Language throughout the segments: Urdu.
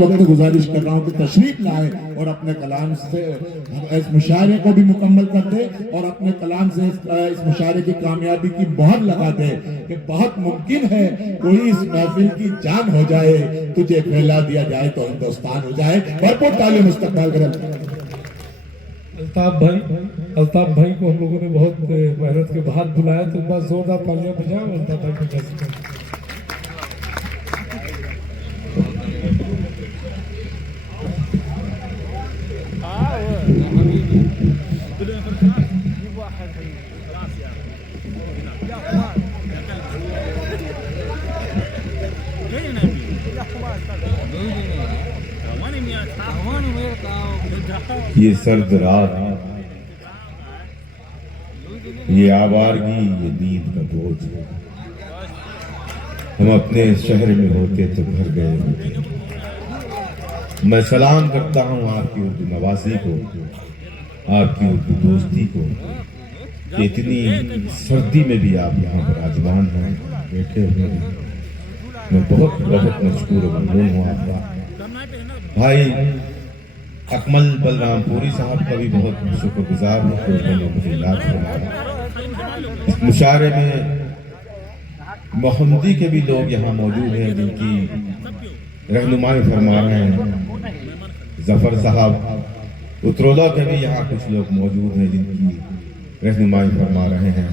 وقت گزارش کر رہا ہوں کہ تشریف لائے اور اپنے کلام سے اس مشاعرے کو بھی مکمل کر دے اور اپنے کلام سے اس مشاعرے کی کامیابی کی مہر لگا دے کہ بہت ممکن ہے کوئی اس محفل کی جان ہو جائے، تجھے پھیلا دیا جائے تو ہندوستان ہو جائے۔ بھرپور تعلیم مستقبل کریں۔ الطاف بھائی کو ہم لوگوں نے بہت محنت کے بعد بلایا، تو بس زوردار تالیاں بجائیں الطاف بھائی کو کیسے یہ سرد رات، یہ آوارگی، یہ نیند کا بوجھ، ہم اپنے شہر میں ہوتے تو گھر گئے ہوتے۔ میں سلام کرتا ہوں آپ کی اردو نوازی کو، آپ کی اردو دوستی کو، کہ اتنی سردی میں بھی آپ یہاں پر راجمان ہیں، بیٹھے ہوئے ہیں۔ میں بہت بہت مشکور و ممنون ہوں آپ کا۔ بھائی اکمل بلرام پوری صاحب کا بھی بہت شکر گزار ہوں کہ انہوں نے مجھے یاد فرمایا۔ اس مشاعرے میں محمدی کے بھی لوگ یہاں موجود ہیں جن کی رہنمائی فرما رہے ہیں۔ ظفر صاحب اترولہ کے بھی یہاں کچھ لوگ موجود ہیں جن کی رہنمائی فرما رہے ہیں۔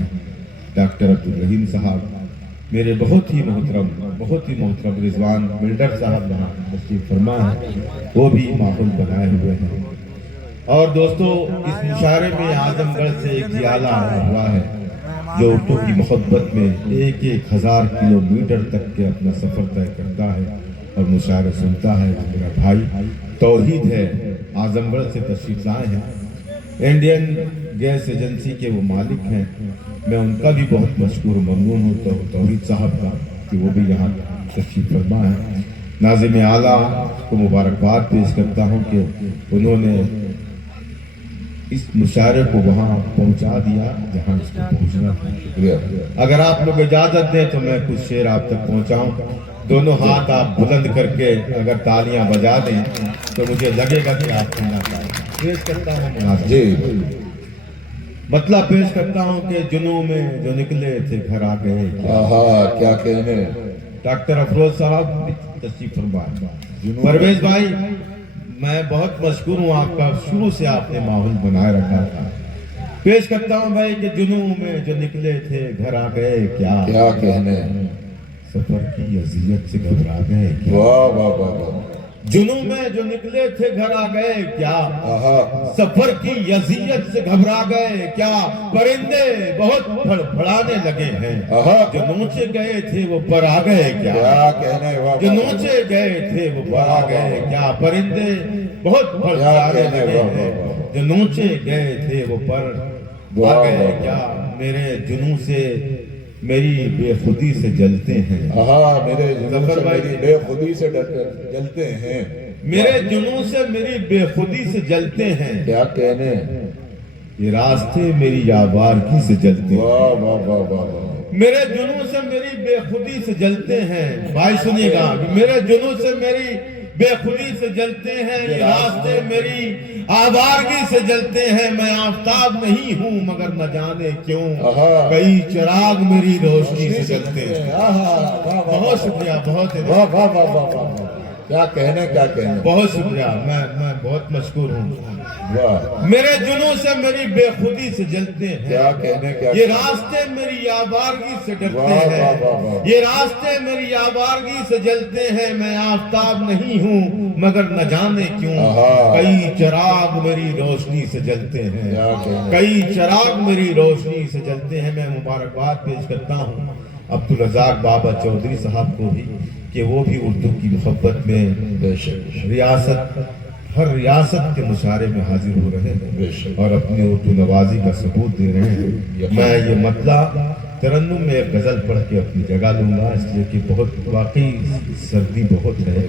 ڈاکٹر عبدالرحیم صاحب، میرے بہت ہی محترم رضوان بلڈر صاحب یہاں تشریف فرما ہے، وہ بھی ماحول بنائے ہوئے ہیں۔ اور دوستو، اس مشاعرے میں اعظم گڑھ سے ایک جیالہ آیا ہوا ہے جو اردو کی محبت میں 1000 کلومیٹر تک کے اپنا سفر طے کرتا ہے اور مشاعرے سنتا ہے۔ میرا بھائی توحید ہے، اعظم گڑھ سے تشریف لائے ہیں، انڈین گیس ایجنسی کے وہ مالک ہیں۔ میں ان کا بھی بہت مشکور و ممنون ہوں تو توحید صاحب کا کہ وہ بھی یہاں تشریف فرما ہے۔ ناظم اعلیٰ کو مبارکباد پیش کرتا ہوں کہ انہوں نے اس مشاعرے کو وہاں پہنچا دیا جہاں اس کو پہنچنا تھا۔ اگر آپ لوگ اجازت دیں تو میں کچھ شعر آپ تک پہنچاؤں۔ دونوں ہاتھ آپ بلند کر کے اگر تالیاں بجا دیں تو مجھے لگے گا کہ آپ کہنا چاہیں۔ پیش کرتا ہوں مناظر، مطلب پیش کرتا ہوں کہ جنوں میں جو نکلے تھے گھر آ گئے کیا کہنے۔ ڈاکٹر افروز صاحب تشریف فرمائے۔ پرویز بھائی، میں بہت مشکور ہوں آپ کا، شروع سے آپ نے ماحول بنائے رکھا تھا۔ پیش کرتا ہوں بھائی کہ جنوں میں جو نکلے تھے گھر آ گئے کیا کہنے، سفر کی اذیت سے گھبرا گئے کیا، واہ واہ واہ واہ، جنوں میں جو نکلے تھے گھر آ گئے کیا، سفر کی اذیت سے گھبرا گئے کیا، پرندے بہت پھڑپھڑانے لگے ہیں، جو نوچے گئے تھے وہ پر آ گئے کیا کہنے، جو نوچے گئے تھے وہ پر آ گئے کیا، پرندے بہت پھڑپھڑانے لگے ہیں، جو نوچے گئے تھے وہ پر آ گئے کیا، میرے جنوں سے میری بے خودی سے جلتے ہیں، میرے جنوں سے میری بے خودی سے جلتے ہیں، میرے جنوں سے میری بے خودی سے جلتے ہیں، کیا کہنے، یہ راستے میری آوارگی سے جلتے ہیں، واہ واہ واہ واہ، میرے جنوں سے میری بے خودی سے جلتے ہیں۔ بھائی سنیے گا، میرے جنوں سے میری بے خودی سے جلتے ہیں، یہ راستے میری آوارگی سے جلتے ہیں، میں آفتاب نہیں ہوں مگر نہ جانے کیوں کئی چراغ میری روشنی سے جلتے ہیں۔ بہت شکریہ، بہت واہ واہ واہ واہ واہ، کیا کہنے، کیا کہنے، بہت شکریہ، میں بہت مشکور ہوں۔ واہ، میرے جنوں سے میری بے خودی سے جلتے ہیں، کیا کہنے، کیا یہ راستے میری آوارگی سے ڈرتے واہ ہیں، واہ واہ واہ، یہ راستے میری آوارگی سے جلتے ہیں، میں آفتاب نہیں ہوں مگر نہ جانے کیوں کئی چراغ میری روشنی سے جلتے ہیں، کیا کہنے، کئی چراغ میری روشنی سے جلتے ہیں۔ میں مبارکباد پیش کرتا ہوں عبدالرزاق بابا چودھری صاحب کو بھی کہ وہ بھی اردو کی محبت میں ہر ریاست کے مشاعرے میں حاضر ہو رہے ہیں اور اپنی اردو نوازی کا ثبوت دے رہے ہیں۔ میں یہ مطلب ترنم میں ایک غزل پڑھ کے اپنی جگہ لوں گا، اس لیے کہ بہت واقعی سردی بہت ہے،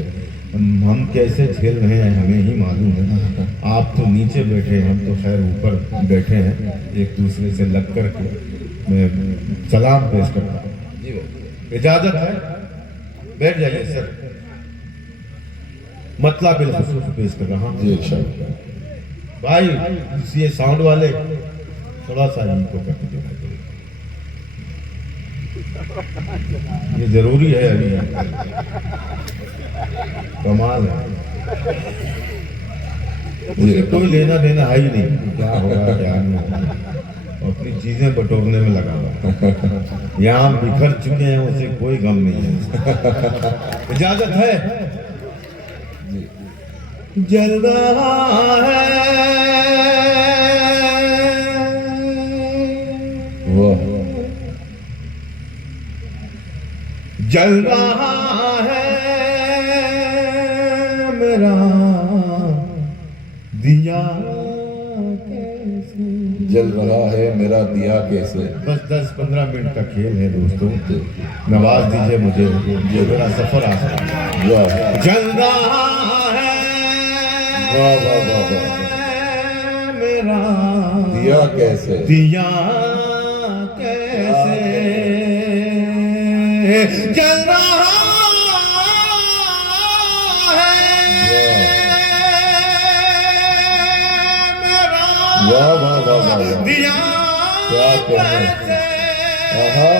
ہم کیسے جھیل رہے ہیں ہمیں ہی معلوم ہے۔ آپ تو نیچے بیٹھے ہیں، ہم تو خیر اوپر بیٹھے ہیں، ایک دوسرے سے لگ کر کے میں سلام پیش کرتا ہوں۔ اجازت ہے؟ بیٹھ جائیے سر۔ مطلب بالخصوص پیش کر رہا ہوں. جی انشاءاللہ. بھائی یہ ساؤنڈ والے تھوڑا سا ان کو کر کے دکھائی دے. یہ ضروری ہے ابھی. کمال ہے. اسے کوئی لینا دینا ہے ہی نہیں کیا ہوگا کیا نہیں ہوگا. اپنی چیزیں بٹورنے میں لگا ہوا. یہاں بکھر چکے ہیں اسے کوئی غم نہیں ہے. اجازت ہے. جل رہا ہے جل رہا ہے میرا دیا کیسے. جل رہا ہے میرا دیا کیسے. بس 10-15 منٹ کا کھیل ہے دوستوں. نواز دیجئے مجھے جو میرا سفر آسان. واہ جل رہا ہے واہ واہ واہ واہ. میرا دیا کیسے. دیا کیسے جل رہا ہے میرا واہ واہ واہ واہ. دیا کیا کہنے. آہا.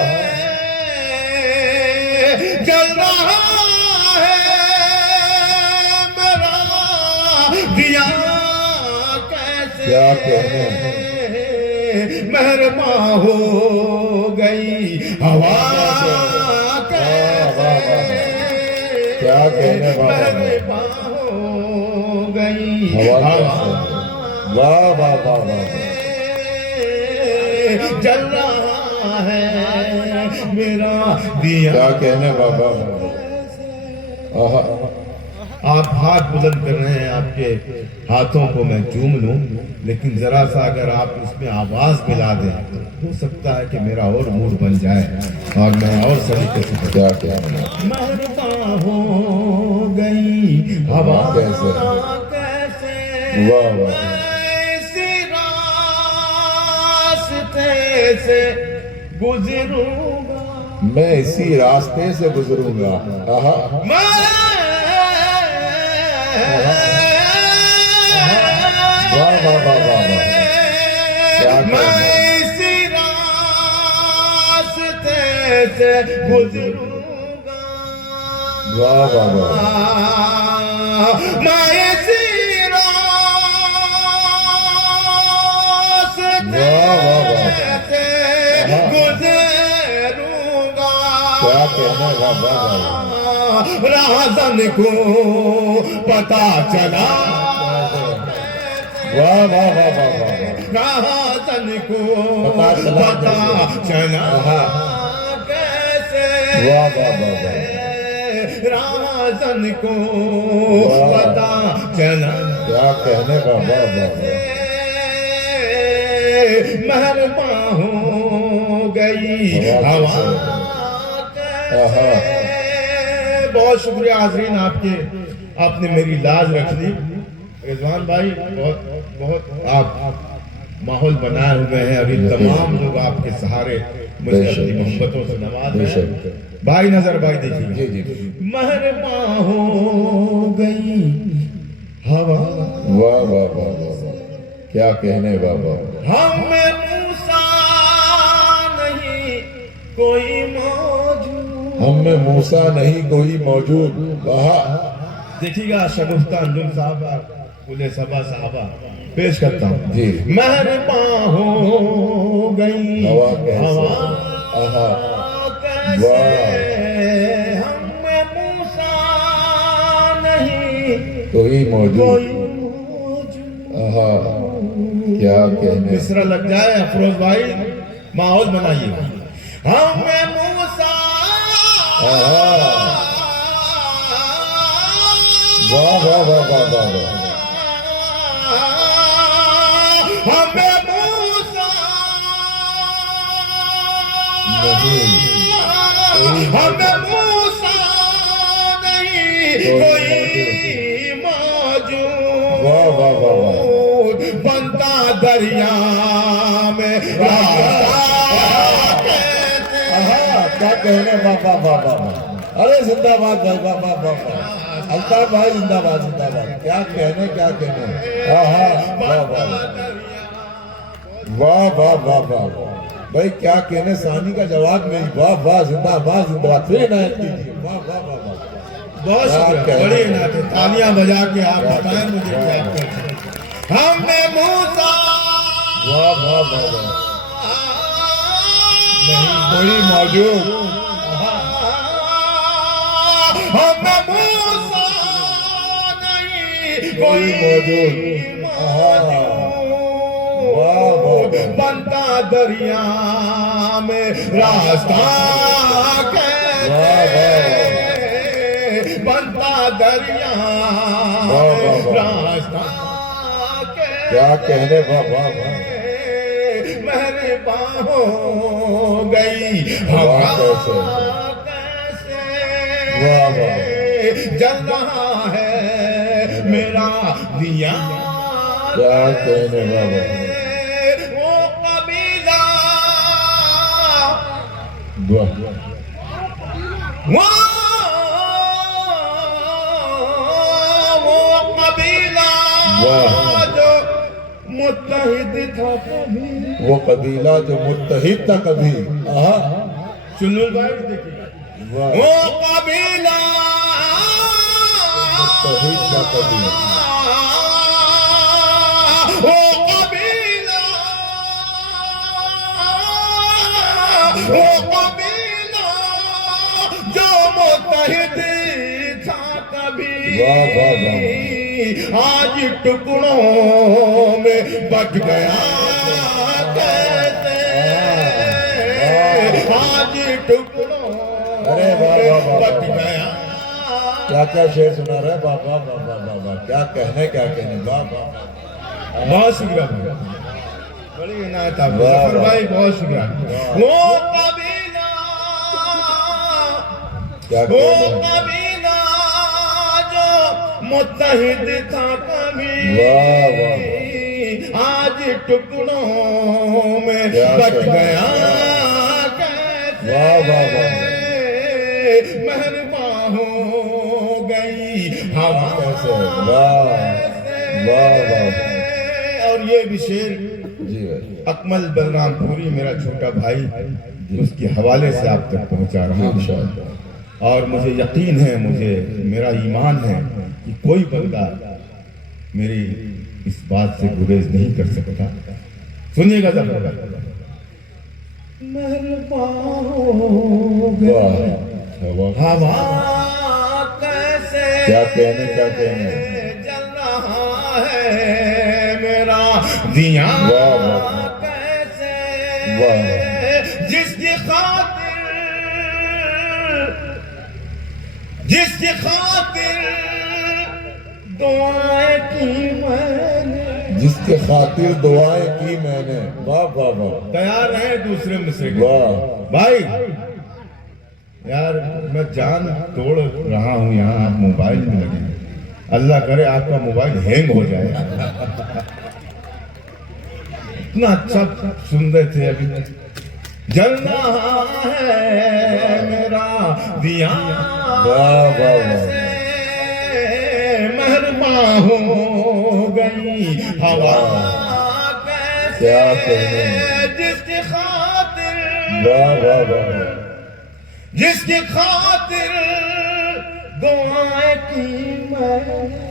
جل رہا ہے میرا دیا کیسے. کیا کہنے. مہرباں ہو گئی ہوا کیسے. کیا کہنے. مہرباں ہو گئی ہوا ہوا کیسے. واہ واہ واہ واہ. جل رہا ہے میرا دیا. کیا کہنے بابا. آہا. آپ ہاتھ بلند کر رہے ہیں. آپ کے ہاتھوں کو میں چوم لوں لیکن ذرا سا اگر آپ اس میں آواز ملا دیں تو ہو سکتا ہے کہ میرا اور موڈ بن جائے اور میں اور سلیقے سے. کیا کہنے. مہرباں ہو گئی ہوا کیسے. کیسے. واہ واہ. ایسی راستے سے گزروں گا. میں اسی راستے سے گزروں گا. آہا. واہ واہ واہ واہ واہ. کیا میں کہنے. اسی راستے سے گزروں گا. واہ واہ واہ. میں اسی راستے واہ واہ واہ. سے گزروں گا. کیا کہنے. واہ واہ واہ. راہزن کو پتا چلا. واہ واہ واہ واہ واہ. راہزن کو پتا چلا پتا چلا کیسے. واہ واہ واہ واہ. راہزن کو پتا چلا کیا کہنے. واہ واہ واہ واہ. مہرباں ہو گئی ہوا آہا. بہت شکریہ حاضرین آپ کے. آپ نے میری لاج رکھ لی. رضوان بھائی بہت بہت آپ ماحول بنائے ہوئے ہیں. ابھی تمام لوگ آپ کے سہارے مجھے اپنی محبتوں سے نواز رہے ہیں. بھائی نظر بھائی دیکھیے. جی جی. مہرباں ہو گئی ہوا. واہ واہ واہ واہ. کیا کہنے بابا. ہم میں موسیٰ نہیں کوئی موجود. ہم میں موسیٰ نہیں کوئی موجود. وہاں دیکھیے گا شگفتہ انجم صاحبہ کلے صبا صاحبہ پیش کرتا ہوں. جی. مہرباں ہو گئی ہوا کیسے. آہا. کیسے. ہم میں موسیٰ نہیں کوئی موجود. کوئی موجود. آہا. کیا کہنے. مصرع لگ جائے افروز بھائی ماحول بنائیے. ہم میں موسیٰ. آہا. واہ واہ واہ واہ واہ واہ. ہمیں موسیٰ نہیں ہمیں موسیٰ نہیں کوئی موجود. واہ واہ واہ واہ. بنتا دریا میں کیا کہنے. واہ واہ واہ واہ. ارے زندہ باد بھائی. واہ واہ واہ واہ. الطاف بھائی زندہ باد زندہ باد. کیا کہنے کیا کہنے. واہ واہ واہ واہ واہ واہ واہ بھائی کیا کہنے. ثانی کا جواب نہیں. واہ واہ زندہ باد زندہ باد. پھر عنایت کیجیے. واہ واہ واہ واہ. بہت شکریہ. بڑی عنایت ہے. تالیاں بجا کے آپ بتائیں مجھے کیا کہتے ہیں. ہم نے موسیٰ واہ واہ واہ واہ. نہیں کوئی موجود. ہم نے موسیٰ نہیں کوئی موجود. واہ واہ. بنتا دریا میں راستہ کیسے بنتا دریا میں راستہ کیا کہنے. واہ واہ واہ. مہربان ہو گئی ہوا کیسے واہ واہ. جل رہا ہے میرا دیا. کیا کہنے. واہ واہ. وہ قبیلہ واہ وہ قبیلہ واہ. جو متحد تھا کبھی. وہ قبیلہ جو متحد تھا کبھی. چنو بھائی دیکھیے. واہ. وہ قبیلہ متحد تھا کبھی. وہ قبیلہ وہ قبیلہ جو متحد تھا کبھی. واہ واہ واہ. آج ٹکڑوں میں بٹ گیا کیسے. آج ٹکڑوں ارے واہ واہ واہ بٹ واہ. گیا. کیا کیا شعر سنا رہے. واہ واہ واہ واہ واہ واہ. کیا کہنے کیا کہنے. واہ واہ. بہت شکریہ بھائی. بڑی عنایت آپ. واہ ظفر واہ. بھائی بہت شکریہ. وہ قبیلہ کیا وہ کہنے. قبیلہ جو متحد تھا کبھی. واہ واہ. آج ٹکڑوں میں کیا بٹ کہنے. گیا کیسے. واہ واہ واہ. مہربان ہو گئی ہوا کیسے. واہ واہ واہ. اور یہ بھی شعر جی بھائی. اکمل بلرام پوری میرا چھوٹا بھائی اس کے حوالے سے آپ تک پہنچا رہا ہوں. اور مجھے یقین ہے مجھے میرا ایمان ہے کہ کوئی بندہ میری اس بات سے گریز نہیں کر سکتا. سنیے گا ظفر بھائی. مہربان ہو گئی واہ. ہوا کیسے کیا کہنے کیا کہنے. جل رہا ہے میرا دیا واہ واہ. کیسے واہ. جس کی خاطر جس کی خاطر دعائیں کی میں نے. جس کے خاطر دعائیں کی میں نے. واہ واہ واہ. تیار ہے دوسرے مصرے کے. واہ. بھائی یار میں جان توڑ رہا ہوں یہاں. آپ موبائل میں لگے ہیں. اللہ کرے آپ کا موبائل ہینگ ہو جائے. اتنا اچھا سن رہے تھے ابھی. جل رہا ہے میرا دیا واہ واہ واہ. مہربان ہو گئی ہوا کیا کیسے. کہنے. جس کی خاطر واہ واہ واہ. جس کی خاطر دعائیں کی میں.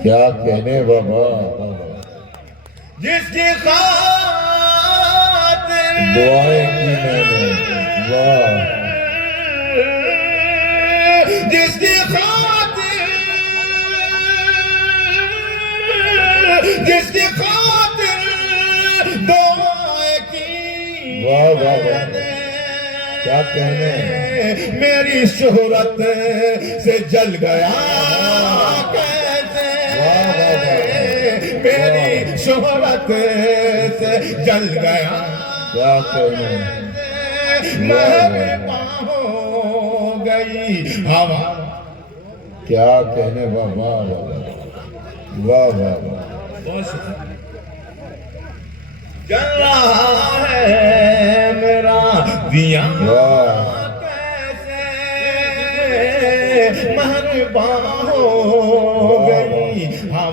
کیا کہنے. واہ واہ. جس کی خاطر دعائیں کی میں نے. واہ. جس کی خاطر جس کی خاطر دعائیں کی. واہ واہ واہ. کیا کہنے. میری شہرت سے جل گیا کیسے. واہ واہ واہ. میری شہرت سے جل گیا. کیا کہنے. مہربان ہو گئی ہوا. کیا کہنے. واہ واہ واہ. واہ واہ واہ. جل رہا ہے میرا دیا واہ. کیسے. مہربان ہو